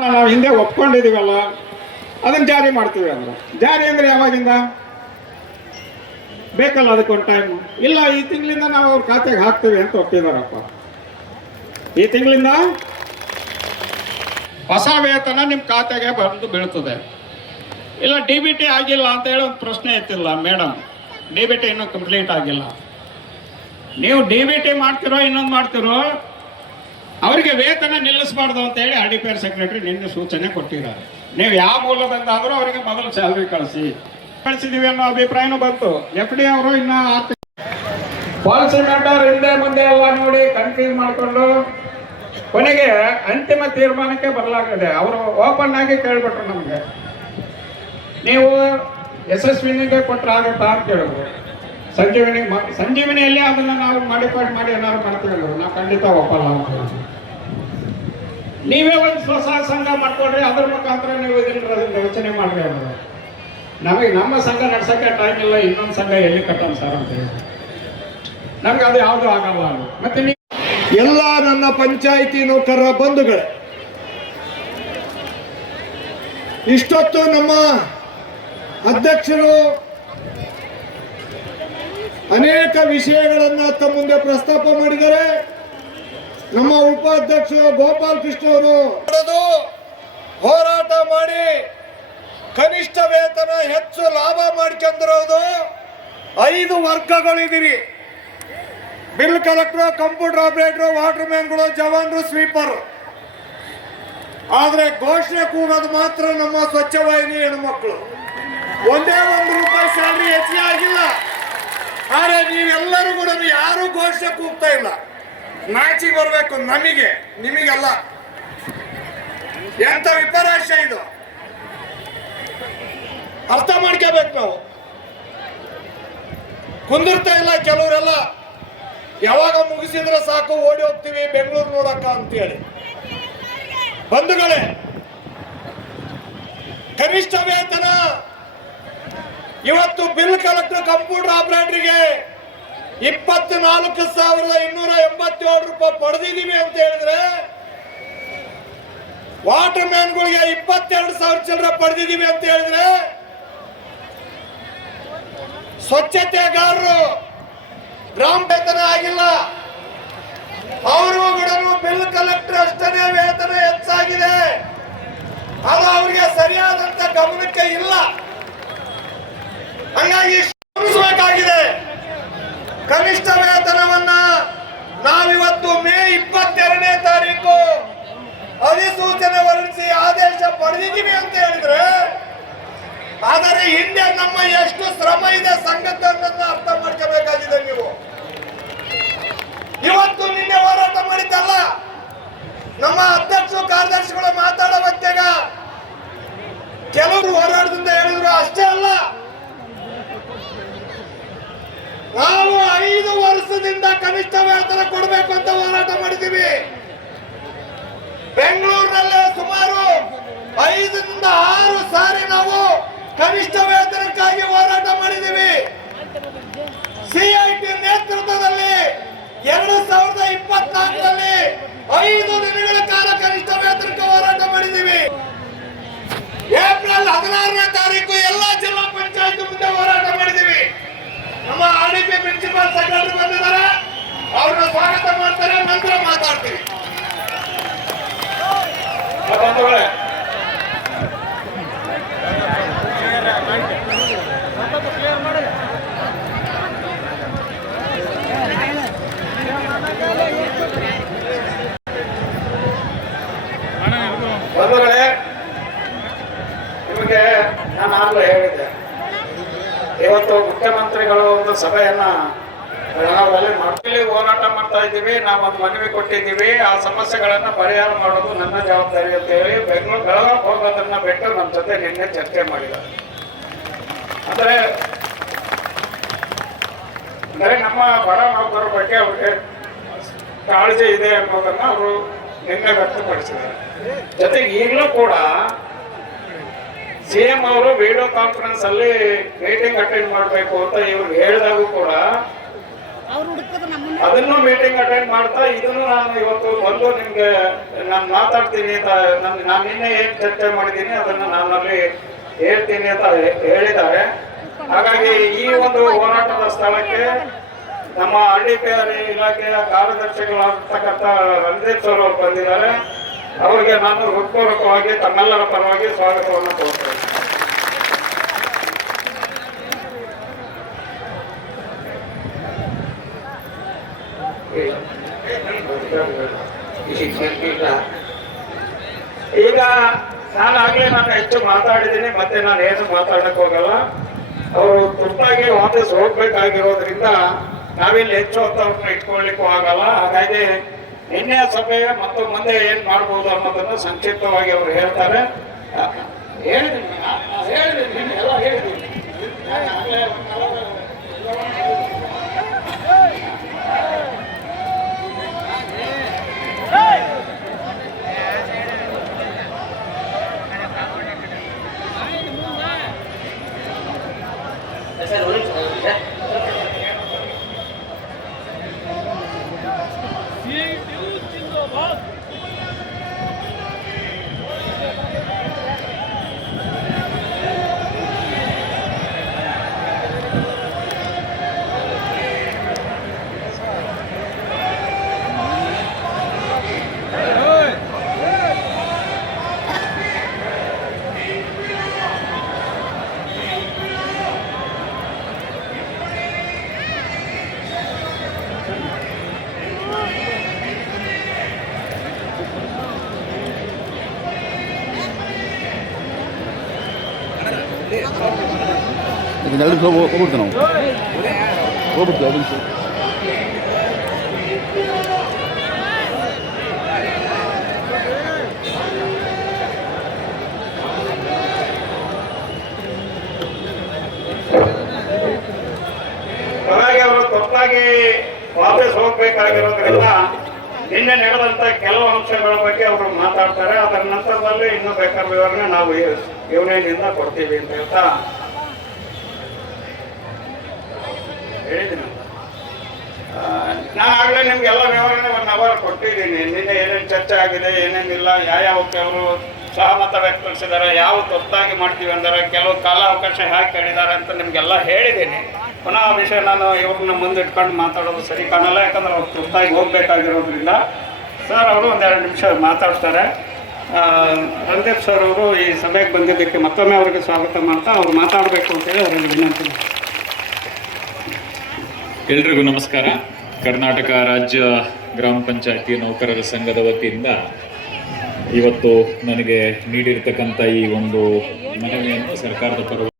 ನಾವು ಹಿಂದೆ ಒಪ್ಕೊಂಡಿದೀವಲ್ಲ ಅದನ್ನ ಜಾರಿ ಮಾಡ್ತೀವಿ ಅಂದ್ರೆ ಜಾರಿ ಅಂದ್ರೆ ಯಾವಾಗಿಂದ ಬೇಕಲ್ಲ ಅದಕ್ಕೊಂದು ಟೈಮ್ ಇಲ್ಲ ಈ ತಿಂಗಳಿಂದ ನಾವು ಅವ್ರ ಖಾತೆಗೆ ಹಾಕ್ತೀವಿ ಅಂತ ಒಪ್ಪಿದಾರಪ್ಪ. ಈ ತಿಂಗಳಿಂದ ಹೊಸ ವೇತನ ನಿಮ್ಮ ಖಾತೆಗೆ ಬಂದು ಬೀಳ್ತದೆ. ಇಲ್ಲ DBT ಆಗಿಲ್ಲ ಅಂತ ಹೇಳಿ ಒಂದು ಪ್ರಶ್ನೆ ಎತ್ತಿಲ್ಲ ಮೇಡಮ್, DBT ಇನ್ನೂ ಕಂಪ್ಲೀಟ್ ಆಗಿಲ್ಲ. ನೀವು DBT ಮಾಡ್ತಿರೋ ಇನ್ನೊಂದು ಮಾಡ್ತಿರೋ ಅವರಿಗೆ ವೇತನ ನಿಲ್ಲಿಸಬಾರ್ದು ಅಂತ ಹೇಳಿ RDPR ಸೆಕ್ರೆಟರಿ ನಿನ್ನೆ ಸೂಚನೆ ಕೊಟ್ಟಿದ್ದಾರೆ. ನೀವು ಯಾವ ಮೂಲದಿಂದಾದರೂ ಅವರಿಗೆ ಮೊದಲು ಸ್ಯಾಲ್ರಿ ಕಳಿಸಿದೀವಿ ಅನ್ನೋ ಅಭಿಪ್ರಾಯನೂ ಬಂತು. FD ಅವರು ಇನ್ನ ಪಾಲಿಸಿ ಮೆಂಬರ್ ಹಿಂದೆ ಮುಂದೆ ಎಲ್ಲ ನೋಡಿ ಕನ್ಫ್ಯೂಸ್ ಮಾಡಿಕೊಂಡು ಕೊನೆಗೆ ಅಂತಿಮ ತೀರ್ಮಾನಕ್ಕೆ ಬರಲಾಗಿದೆ. ಅವರು ಓಪನ್ ಆಗಿ ಕೇಳ್ಬಿಟ್ರು ನಮಗೆ, ನೀವು ಯಶಸ್ವಿನಿಗೆ ಕೊಟ್ಟರೆ ಆಗುತ್ತಾ ಅಂತ ಕೇಳಿದ್ರು. ಸಂಜೀವಿನಿಯಲ್ಲಿ ಅದನ್ನು ನಾವು ಮಾಡಿಪಾಟ್ ಮಾಡಿ ಏನಾದ್ರು ಮಾಡ್ತೀವಿ ಅಂದರು. ನಾವು ಖಂಡಿತ ಒಪ್ಪಲ್ಲ ಅಂತ. ನೀವೇ ಒಂದು ಸ್ವಸಹಾಯ ಸಂಘ ಮಾಡ್ಕೊಡ್ರಿ, ಅದ್ರ ಮುಖಾಂತರ ನೀವು ಇದನ್ನ ರಚನೆ ಮಾಡ್ರಿ ಅಂದರು. ನಮಗೆ ನಮ್ಮ ಸಂಘ ನಡ್ಸೋಕ್ಕೆ ಟೈಮ್ ಇಲ್ಲ, ಇನ್ನೊಂದು ಸಂಘ ಎಲ್ಲಿ ಕಟ್ಟೋಣ ಸರ್ ಅಂತ ಹೇಳಿ ನಮ್ಗೆ ಅದು ಯಾವುದು ಆಗಲ್ಲ. ಮತ್ತೆ ಎಲ್ಲ ನನ್ನ ಪಂಚಾಯಿತಿ ನೌಕರರ ಬಂಧುಗಳೇ, ಇಷ್ಟೊತ್ತು ನಮ್ಮ ಅಧ್ಯಕ್ಷರು ಅನೇಕ ವಿಷಯಗಳನ್ನು ತಮ್ಮ ಮುಂದೆ ಪ್ರಸ್ತಾಪ ಮಾಡಿದ್ದಾರೆ. ನಮ್ಮ ಉಪಾಧ್ಯಕ್ಷರು ಗೋಪಾಲ್ ಕೃಷ್ಣ ಅವರು ಹೋರಾಟ ಮಾಡಿ ಕನಿಷ್ಠ ವೇತನ ಹೆಚ್ಚು ಲಾಭ ಮಾಡ್ಕೊಂಡಿರೋದು 5 ವರ್ಗಗಳಿದ್ದೀರಿ. Bill collector, computer operator, water ಮ್ಯಾನ್ಗಳು, ಜವಾನ್ರು, ಸ್ವೀಪರ್. ಆದ್ರೆ ಘೋಷಣೆ ಕೂಗೋದು ಮಾತ್ರ ನಮ್ಮ ಸ್ವಚ್ಛ ವಾಹಿನಿ ಹೆಣ್ಮಕ್ಳು. ಒಂದೇ ₹1 ಸ್ಯಾಲ್ರಿ ಹೆಚ್ಚಿಗೆ ಆಗಿಲ್ಲ. ಆದ್ರೆ ನೀವೆಲ್ಲರೂ ಕೂಡ ಯಾರು ಘೋಷಣೆ ಕೂಗ್ತಾ ಇಲ್ಲ. ನಾಚಿಗೆ ಬರಬೇಕು ನಮಗೆ, ನಿಮಗೆಲ್ಲ. ಎಂತ ವಿಪರಾಶ ಇದು, ಅರ್ಥ ಮಾಡ್ಕೋಬೇಕು ನಾವು. ಕುಂದಿರ್ತಾ ಇಲ್ಲ ಕೆಲವರೆಲ್ಲ, ಯಾವಾಗ ಮುಗಿಸಿದ್ರೆ ಸಾಕು ಓಡಿ ಹೋಗ್ತೀವಿ ಬೆಂಗಳೂರು ನೋಡಕ್ಕ ಅಂತೇಳಿ. ಬಂಧುಗಳೇ, ಕನಿಷ್ಠ ವೇತನ ಇವತ್ತು ಬಿಲ್ ಕಲೆಕ್ಟರ್, ಕಂಪ್ಯೂಟರ್ ಆಪರೇಟರ್ಗೆ ₹24,287 ಪಡೆದಿದ್ದೀವಿ ಅಂತ ಹೇಳಿದ್ರೆ, ವಾಟರ್ ಮ್ಯಾನ್ಗಳಿಗೆ 22,000 ಚಿಲ್ಲರೆ ಪಡೆದಿದ್ದೀವಿ ಅಂತ ಹೇಳಿದ್ರೆ, ಸ್ವಚ್ಛತೆಗಾರರು ಗ್ರಾಮ ವೇತನ ಆಗಿಲ್ಲ, ಅವರು ಕೂಡ ಬಿಲ್ ಕಲೆಕ್ಟರ್ ಅಷ್ಟೇ ವೇತನ ಹೆಚ್ಚಾಗಿದೆ. ಅದು ಅವರಿಗೆ ಸರಿಯಾದಂತ ಗಮನಕ್ಕೆ ಇಲ್ಲ. ಹಾಗಾಗಿ ಶ್ರಮಿಸಬೇಕಾಗಿದೆ. ಕನಿಷ್ಠ ವೇತನವನ್ನ ನಾವಿವತ್ತು ಮೇ 22ನೇ ತಾರೀಕು ಅಧಿಸೂಚನೆ ಹೊರಡಿಸಿ ಆದೇಶ ಪಡೆದಿದ್ದೀವಿ ಅಂತ ಹೇಳಿದ್ರೆ, ಆದರೆ ಹಿಂದೆ ನಮ್ಮ ಎಷ್ಟು ಶ್ರಮ ಇದೆ ಸಂಘಟನೆಯನ್ನ ಅರ್ಥ ಮಾಡ್ಕೋಬೇಕಾಗಿದೆ ನೀವು. ಇವತ್ತು ನಿನ್ನೆ ಹೋರಾಟ ಮಾಡಿದ್ದಲ್ಲ, ನಮ್ಮ ಅಧ್ಯಕ್ಷ ಕಾರ್ಯದರ್ಶಿಗಳು ಮಾತಾಡೋ ಹೊತ್ತೆಗ ಕೆಲವರು ಹೋರಾಟದಿಂದ ಹೇಳಿದ್ರು. ಅಷ್ಟೇ ಅಲ್ಲ, ನಾವು 5 ವರ್ಷದಿಂದ ಕನಿಷ್ಠ ವೇತನ ಕೊಡಬೇಕು ಅಂತ ಹೋರಾಟ ಮಾಡಿದ್ದೀವಿ. ಬೆಂಗಳೂರಿನಲ್ಲೇ ಸುಮಾರು 5ರಿಂದ 6 ಸಾರಿ ನಾವು ಕನಿಷ್ಠ ವೇತನಕ್ಕಾಗಿ ಹೋರಾಟ ಮಾಡಿದ್ದೀವಿ. CIT ನೇತೃತ್ವದಲ್ಲಿ 2024ರಲ್ಲಿ 5 ದಿನಗಳ ಕಾಲ ಕನಿಷ್ಠ ವೇತನಕ್ಕೆ ಹೋರಾಟ ಮಾಡಿದ್ದೀವಿ. ಏಪ್ರಿಲ್ 16ನೇ ತಾರೀಕು ಎಲ್ಲಾ ಜಿಲ್ಲಾ ಪಂಚಾಯತ್ ಮುಂದೆ ಹೋರಾಟ ಮಾಡಿದ್ದೀವಿ. ನಮ್ಮ RDP ಪ್ರಿನ್ಸಿಪಲ್ ಸೆಕ್ರೆಟರಿ ಬಂದಿದ್ದಾರೆ, ಅವ್ರನ್ನ ಸ್ವಾಗತ ಮಾಡ್ತಾರೆ, ನಂತರ ಮಾತಾಡ್ತೀವಿ. ಬಂಧುಗಳೇ, ನಿಮಗೆ ನಾನು ಆಗಲೇ ಹೇಳಿದ್ದೆ, ಇವತ್ತು ಮುಖ್ಯಮಂತ್ರಿಗಳು ಒಂದು ಸಭೆಯನ್ನ ಬೆಳಗಾವಿಯಲ್ಲಿ ಮಾಡ್ತೀವಿ, ಹೋರಾಟ ಮಾಡ್ತಾ ಇದ್ದೀವಿ. ನಾವು ಒಂದು ಮನವಿ ಕೊಟ್ಟಿದ್ದೀವಿ. ಆ ಸಮಸ್ಯೆಗಳನ್ನ ಪರಿಹಾರ ಮಾಡೋದು ನನ್ನ ಜವಾಬ್ದಾರಿ ಅಂತ ಹೇಳಿ ಬೆಳಗಾವಿ ಹೋಗೋದನ್ನ ಬಿಟ್ಟು ನಮ್ಮ ಜೊತೆ ನಿನ್ನೆ ಚರ್ಚೆ ಮಾಡಿದ್ದಾರೆ. ಅಂದರೆ ನಮ್ಮ ಬಡ ನೌಕರರ ಬಗ್ಗೆ ಅವ್ರಿಗೆ ಕಾಳಜಿ ಇದೆ ಅನ್ನೋದನ್ನ ಅವರು ನಿನ್ನೆ ವ್ಯಕ್ತಪಡಿಸಿದ್ದಾರೆ. ಜೊತೆಗೆ ಈಗಲೂ ಕೂಡ CM ಅವರು ವಿಡಿಯೋ ಕಾನ್ಫರೆನ್ಸ್ ಅಲ್ಲಿ ಮೀಟಿಂಗ್ ಅಟೆಂಡ್ ಮಾಡಬೇಕು ಅಂತ ಇವ್ರಿಗೆ ಹೇಳಿದಾಗೂ ಕೂಡ ಅದನ್ನು ಮೀಟಿಂಗ್ ಅಟೆಂಡ್ ಮಾಡ್ತಾ ಇದನ್ನು ನಾನು ಇವತ್ತು ಬಂದು ನಿಮ್ಗೆ ನಾನು ಮಾತಾಡ್ತೀನಿ ಅಂತ ನಾನು ನಿನ್ನೆ ಏನ್ ಚರ್ಚೆ ಮಾಡಿದ್ದೀನಿ ಅದನ್ನು ನಾನಲ್ಲಿ ಹೇಳ್ತೀನಿ ಅಂತ ಹೇಳಿದ್ದಾರೆ. ಹಾಗಾಗಿ ಈ ಒಂದು ಹೋರಾಟದ ಸ್ಥಳಕ್ಕೆ ನಮ್ಮ ಹಳ್ಳಿಕೇರಿ ಇಲಾಖೆಯ ಕಾರ್ಯದರ್ಶಿಗಳಾಗಿರ್ತಕ್ಕಂಥ ರಂಜಿತ್ ಸರ್ ಅವರು ಬಂದಿದ್ದಾರೆ. ಅವರಿಗೆ ನಾನು ಹೃತ್ಪೂರ್ವಕವಾಗಿ ತಮ್ಮೆಲ್ಲರ ಪರವಾಗಿ ಸ್ವಾಗತವನ್ನು ಕೋರ್ತೇನೆ. ಈಗ ನಾನು ಹೆಚ್ಚು ಮಾತಾಡಿದ್ದೀನಿ, ಮತ್ತೆ ನಾನು ಏನು ಮಾತಾಡಕ್ ಹೋಗಲ್ಲ. ಅವರು ತುರ್ತಾಗಿ ವಾಪಸ್ ಹೋಗ್ಬೇಕಾಗಿರೋದ್ರಿಂದ ನಾವಿಲ್ಲಿ ಹೆಚ್ಚು ಹೊತ್ತವ್ರನ್ನ ಇಟ್ಕೊಳ್ಲಿಕ್ಕೂ ಆಗಲ್ಲ. ಹಾಗಾಗಿ ನಿನ್ನೆ ಸಭೆಯ ಮತ್ತು ಮುಂದೆ ಏನ್ ಮಾಡ್ಬೋದು ಅನ್ನೋದನ್ನು ಸಂಕ್ಷಿಪ್ತವಾಗಿ ಅವರು ಹೇಳ್ತಾರೆ. ಹೇಳಿದ್ದೀನಿ ಎಲ್ಲ ಹೇಳಿದ್ದೀನಿ. ಇದನ್ನೆಲ್ಲರೂ ಹೋಗ್ಬಿಡ್ತು ನಾವು ಹೋಗ್ಬಿಡ್ತು ಅದನ್ನು ಹಾಗಾಗಿ ಅವರು ತುರ್ತಾಗಿ ವಾಪಸ್ ಹೋಗ್ಬೇಕಾಗಿರೋದ್ರಿಂದ ನಿನ್ನೆ ನಡೆದಂತ ಕೆಲವು ಅಂಶಗಳ ಬಗ್ಗೆ ಅವರು ಮಾತಾಡ್ತಾರೆ. ಅದರ ನಂತರದಲ್ಲಿ ಇನ್ನೂ ಬೇಕಾದ ವಿವರಣೆ ನಾವು ಯೂನಿಯನ್ನಿಂದ ಕೊಡ್ತೀವಿ ಅಂತ ಹೇಳ್ತಾ ಹೇಳಿದ್ದೀನಿ. ನಾನು ಆಗಲೇ ನಿಮ್ಗೆಲ್ಲ ವಿವರಣೆ 1 ಅವರ್ ಕೊಟ್ಟಿದ್ದೀನಿ. ನಿನ್ನೆ ಏನೇನು ಚರ್ಚೆ ಆಗಿದೆ, ಏನೇನಿಲ್ಲ, ಯಾವ್ಯಾವಕ್ಕೆ ಅವರು ಸಹಮತ ವ್ಯಕ್ತಪಡಿಸಿದ್ದಾರೆ, ಯಾವ ತುರ್ತಾಗಿ ಮಾಡ್ತೀವಿ ಅಂದರೆ ಕೆಲವು ಕಾಲಾವಕಾಶ ಹೇಗೆ ಕೇಳಿದ್ದಾರೆ ಅಂತ ನಿಮಗೆಲ್ಲ ಹೇಳಿದ್ದೀನಿ. ಪುನಃ ಆ ವಿಷಯ ನಾನು ಇವ್ರನ್ನ ಮುಂದೆ ಇಟ್ಕೊಂಡು ಮಾತಾಡೋದು ಸರಿ ಕಾಣಲ್ಲ, ಯಾಕಂದ್ರೆ ಅವ್ರು ತುರ್ತಾಗಿ ಹೋಗ್ಬೇಕಾಗಿರೋದ್ರಿಂದ. ಸರ್ ಅವರು 1-2 ನಿಮಿಷ ಮಾತಾಡ್ತಾರೆ. ರಂದೀಪ್ ಸರ್ ಅವರು ಈ ಸಭೆಗೆ ಬಂದಿದ್ದಕ್ಕೆ ಮತ್ತೊಮ್ಮೆ ಅವರಿಗೆ ಸ್ವಾಗತ ಮಾಡ್ತಾ ಅವ್ರು ಮಾತಾಡಬೇಕು ಅಂತೇಳಿ ಅವರಿಗೆ ವಿನಂತಿ. ಎಲ್ರಿಗೂ ನಮಸ್ಕಾರ. ಕರ್ನಾಟಕ ರಾಜ್ಯ ಗ್ರಾಮ ಪಂಚಾಯತಿ ನೌಕರರ ಸಂಘದ ವತಿಯಿಂದ ಇವತ್ತು ನನಗೆ ನೀಡಿರ್ತಕ್ಕಂಥ ಈ ಒಂದು ಮನವಿಯನ್ನು ಸರ್ಕಾರದ ಪರವಾಗಿ